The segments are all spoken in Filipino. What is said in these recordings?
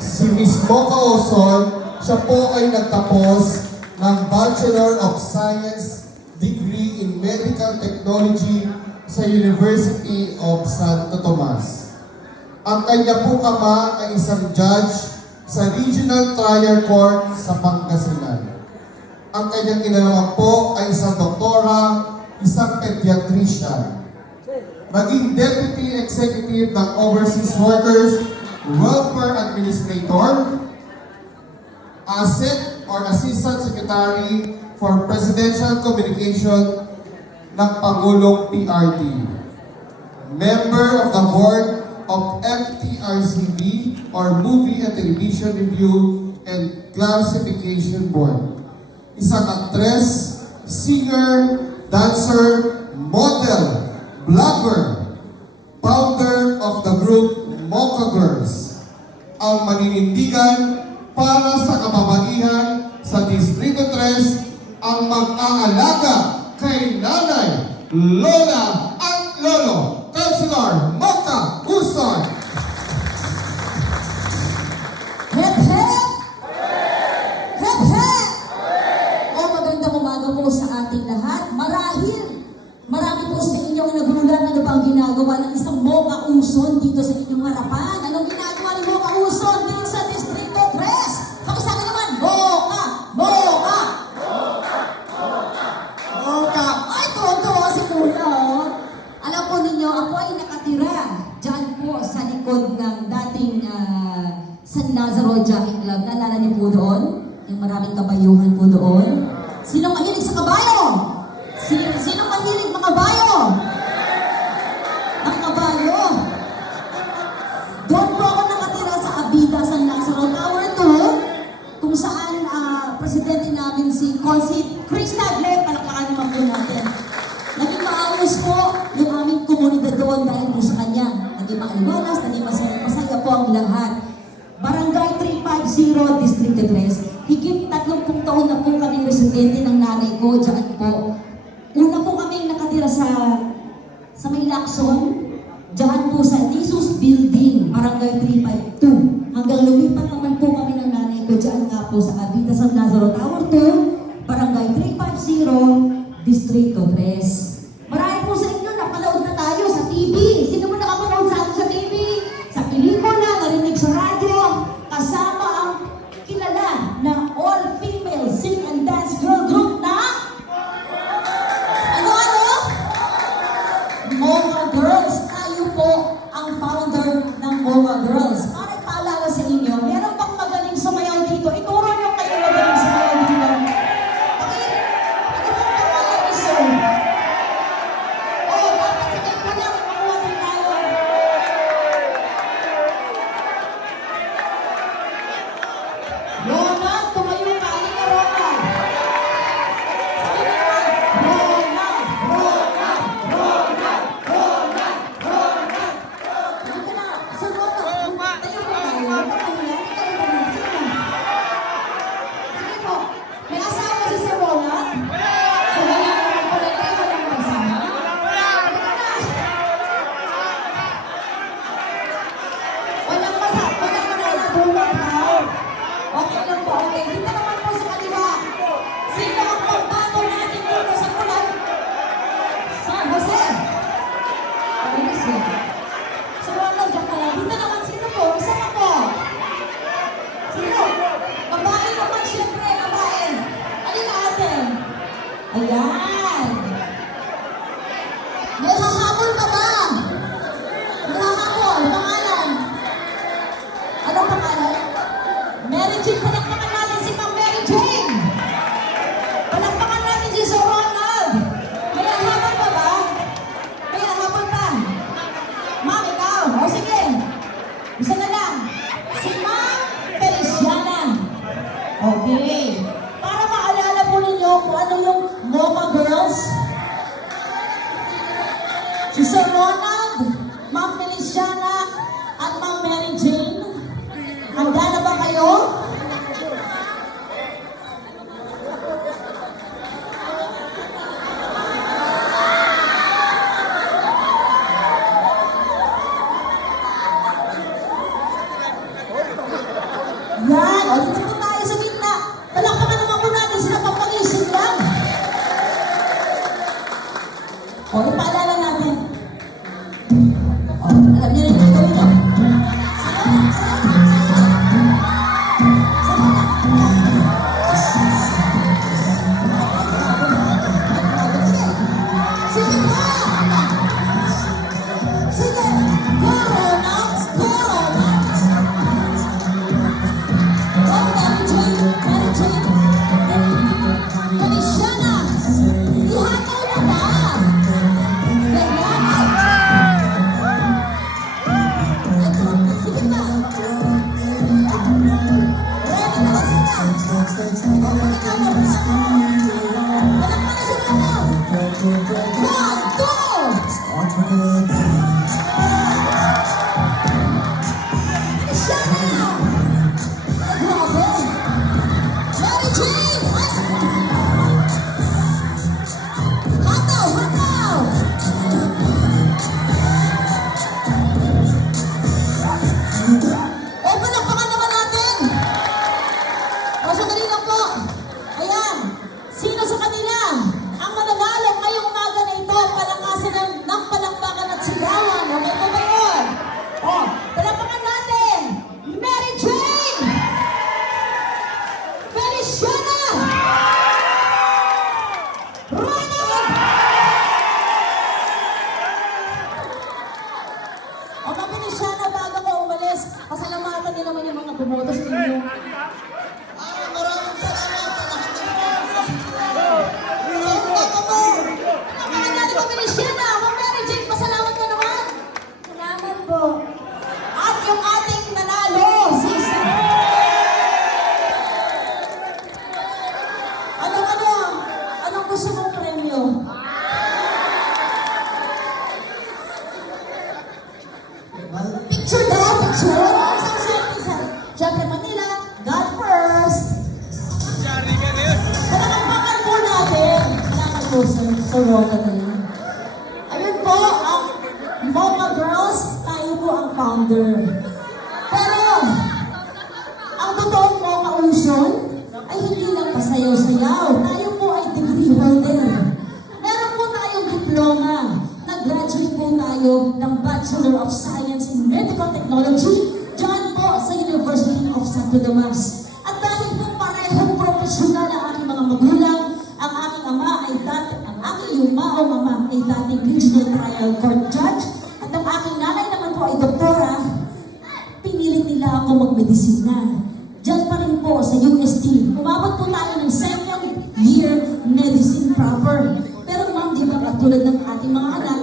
Si Miss Mocha Oson, siya po ay nagtapos ng Bachelor of Science degree in Medical Technology sa University of Santo Tomas. Ang kanya pong ama ay isang judge sa Regional Trial Court sa Pangasinan. Ang kanyang ina po ay isang doktora, isang pediatrician. Naging Deputy Executive ng Overseas Workers Welfare Administrator, Asset or Assistant Secretary for Presidential Communication ng Pangulong PRD. Member of the Board of MTRCB or Movie and Television Review and Classification Board. Isang actress, singer, dancer, model, blogger, founder of the group Mocha Girls. Ang maninindigan para sa kababaihan sa Distrito 3 ang mag-aalaga kay nanay, lola at lolo, Councilor Mocha si Consit Chris Tagle, palakpakan naman po natin. Naging maayos po yung aming komunidad doon dahil po sa kanya. Naging maaliwalas, naging masaya, masaya po ang lahat. Barangay 350, Distrito 3. Higit 30 taon na po kami residente ng nanay ko dyan po. Una po kami nakatira sa sa may Lacson, dyan po sa Jesus Building, Barangay 352. Hanggang lumipat naman po kami ng nanay ko dyan nga po sa Distrito Ayan. May sa, sa Roga na yun. Ayun po, ang Mocha Girls, tayo po ang founder. Pero, ang totoong Mocha Uson ay hindi lang pasayaw-sayaw. Tayo po ay degree holder. Meron po tayong diploma. Nag-graduate po tayo ng Bachelor of Science in Medical Technology dyan po sa University of Santo Tomas. Dating regional trial court judge, at ang aking nanay naman po ay doktora, pinilit nila ako magmedisina. Diyan pa rin po sa UST. Umabot po tayo ng second year medicine proper. Pero ma'am, di ba katulad ng ating mga anak,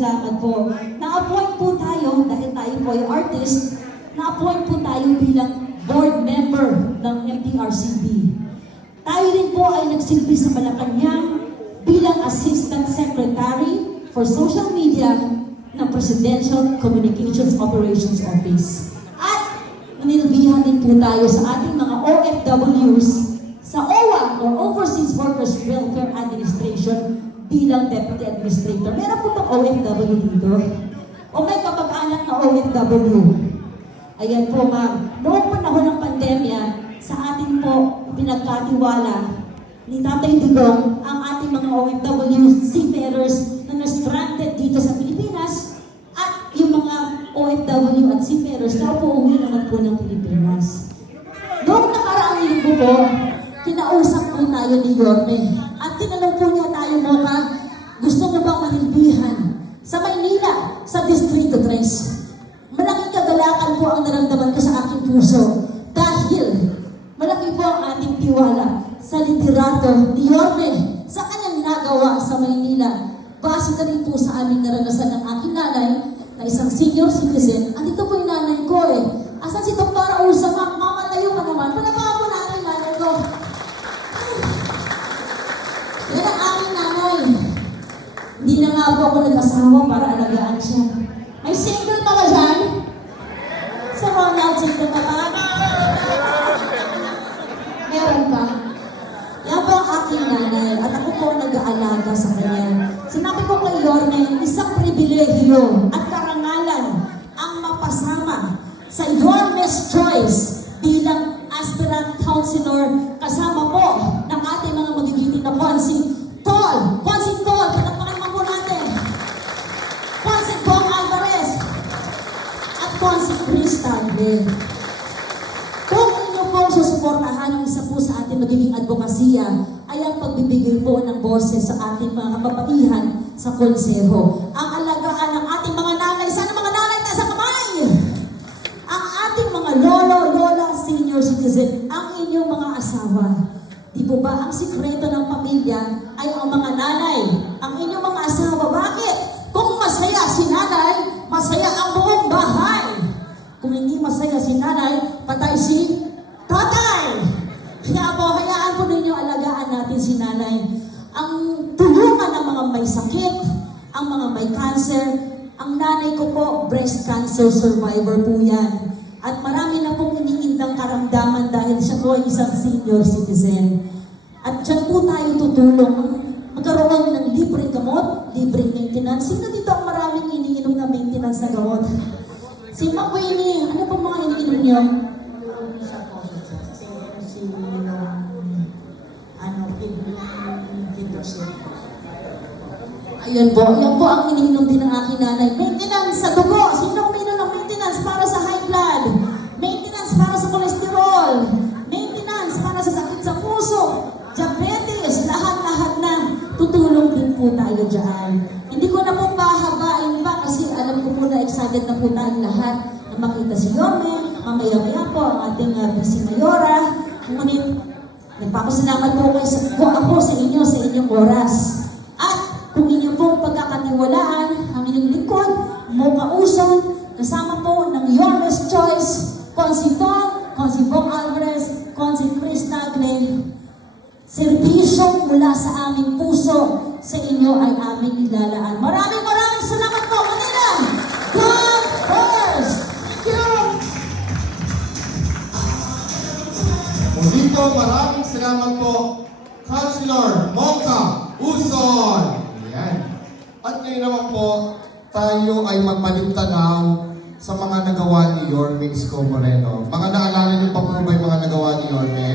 salamat po. Na-appoint po tayo, dahil tayo po ay artist, na-appoint po tayo bilang board member ng MTRCB. Tayo rin po ay nagsilbi sa Malacanang bilang Assistant Secretary for Social Media ng Presidential Communications Operations Office. At nanilbihan din po tayo sa ating mga OFWs sa OWA or Overseas Workers Welfare Administration bilang Deputy Administrator. Meron po bang OFW dito? O may kapag-anak na OFW? Ayan po ma'am, noong panahon ng pandemya, sa atin po pinagkatiwala ni Tatay Digong ang ating mga OFW seafarers na na-stranded dito sa Pilipinas at yung mga OFW at seafarers na po uwi naman po ng Pilipinas. Noong nakaraang linggo po, kinausap po tayo ni Yorme at tinanong po niya tayo mga gusto mo bang manilbihan sa Maynila, sa Distrito 3. Malaking kagalakan po ang naramdaman ko sa aking puso dahil malaki po ang ating tiwala sa ni Yorme sa kanyang nagawa sa Maynila. Base na rin po sa aming naranasan ng aking nanay na isang senior citizen. At ito po yung nanay ko eh. Asan si Dr. Ursa? Ma'am, mama ka naman. Palabahan po natin yung nanay ko. Yan ang aking nanay. Hindi na nga po ako nag-asawa para alagaan siya. May single pa ba dyan? Sa Ronald, single ka ba? Meron ka? Yan po ang aking nanay at nag-aalaga sa kanya. Sinabi ko kay Yorme, isang pribilehiyo at karangalan ang mapasama sa Yorme's Choice bilang aspirant counselor kasama po ng ating mga magigiting na Konsing Tol. Konsing Tol, palakpakan naman po natin. Konsing Bong Alvarez at Konsing Chris Tagle. Kung inyo pong susuportahan ang isa po sa ating magiging advokasya pagbibigay po ng boses sa ating mga kababaihan sa konseho. Ang alagaan ng ating mga nanay, sana mga nanay tayo sa kamay! Ang ating mga lolo, lola, senior citizen, ang inyong mga asawa. Di po ba ang sikreto ng pamilya ay ang mga nanay, ang inyong mga asawa? Bakit? Kung masaya si nanay, masaya ang buong bahay. Kung hindi masaya si nanay, patay si may sakit, ang mga may cancer, ang nanay ko po, breast cancer survivor po yan. At marami na pong iniindang karamdaman dahil siya po ay isang senior citizen. At dyan po tayo tutulong magkaroon ng libreng gamot, libreng maintenance. Sino dito ang maraming iniinom na maintenance na gamot? Si Ma'am Winnie, ano po mga iniinom niyo? Ano, dito si Ayun po, yan po ang iniinom din ng aking nanay. Maintenance sa dugo. Sino uminom ng maintenance para sa high blood? Maintenance para sa cholesterol. Maintenance para sa sakit sa puso. Diabetes, lahat-lahat na. Tutulong din po tayo dyan. Hindi ko na po pahabain pa kasi alam ko po na excited na po tayong lahat na makita si Yorme. Mamaya-maya po ang ating uh, Vice Mayora. Ngunit Nagpapasalamat po kayo sa, po ako sa inyo sa inyong oras. Pagkakatiwalaan, ang inyong likod, mo kauson, kasama po ng Yormes Choice, Consi Tong, Consi Bong Alvarez, Consi Chris Tagle, serbisyo mula sa aming puso sa inyo ay aming ilalaan. Maraming maraming salamat po, Manila! God first! Thank you! Maraming salamat po, Councilor Mocha Uson. Ngayon naman po, tayo ay magpalintanaw sa mga nagawa ni Yorme Isko Moreno. Mga naalala niyo pa po ba yung mga nagawa ni Yorme?